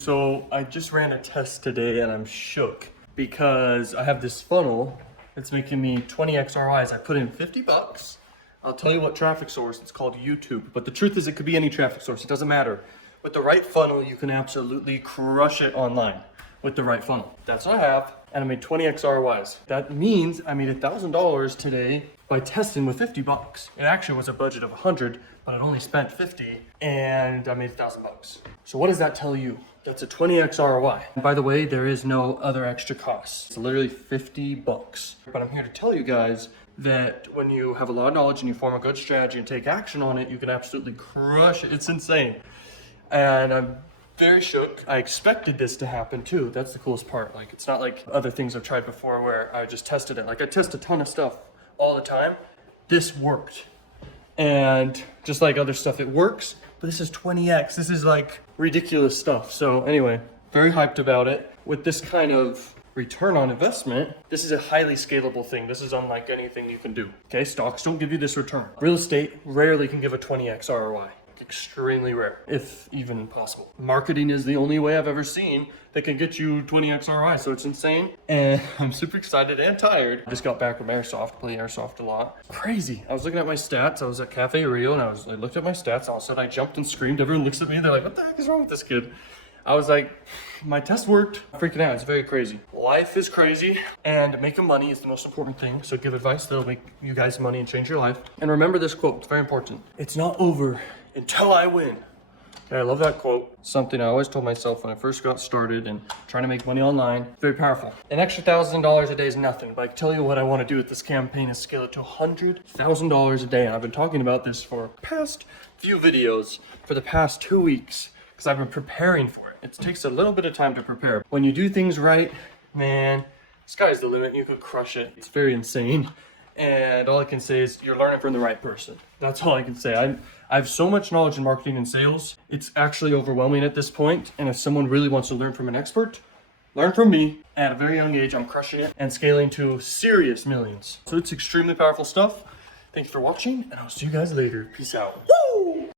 So I just ran a test today and I'm shook because I have this funnel that's making me 20x ROIs. I put in 50 bucks. I'll tell you what traffic source, it's called YouTube. But the truth is it could be any traffic source, it doesn't matter. With the right funnel, you can absolutely crush it online with the right funnel. That's what I have, and I made 20x ROIs. That means I made $1,000 today by testing with 50 bucks. It actually was a budget of 100, but I only spent 50 and I made 1,000 bucks. So what does that tell you? That's a 20x ROI. And by the way, there is no other extra costs. It's literally 50 bucks. But I'm here to tell you guys that when you have a lot of knowledge and you form a good strategy and take action on it, you can absolutely crush it. It's insane. And I'm very shook. I expected this to happen too. That's the coolest part. Like, it's not like other things I've tried before where I just tested it. Like, I test a ton of stuff all the time. This worked. And just like other stuff, it works, but this is 20x. This is like ridiculous stuff. So anyway, very hyped about it. With this kind of return on investment, this is a highly scalable thing. This is unlike anything you can do. Okay, stocks don't give you this return. Real estate rarely can give a 20x ROI. Extremely rare, if even possible. Marketing is the only way I've ever seen that can get you 20x ROI, so it's insane. And I'm super excited and tired. I just got back from airsoft, play airsoft a lot. Crazy. I was looking at my stats. I was at Cafe Rio and I looked at my stats. All of a sudden I jumped and screamed. Everyone looks at me. They're like, what the heck is wrong with this kid? I was like, my test worked. I'm freaking out. It's very crazy. Life is crazy, and making money is the most important thing. So give advice that'll make you guys money and change your life. And remember this quote. It's very important. It's not over until I win. Okay, I love that quote. Something I always told myself when I first got started and trying to make money online. Very powerful. An extra $1,000 a day is nothing, but I can tell you what I want to do with this campaign is scale it to $100,000 a day. And I've been talking about this for past few videos for the past 2 weeks because I've been preparing for it. It takes a little bit of time to prepare. When you do things right, man, sky's the limit. You could crush it. It's very insane. And all I can say is you're learning from the right person. That's all I can say. I have so much knowledge in marketing and sales. It's actually overwhelming at this point. And if someone really wants to learn from an expert, learn from me. At a very young age, I'm crushing it and scaling to serious millions. So it's extremely powerful stuff. Thank you for watching, and I'll see you guys later. Peace out. Woo!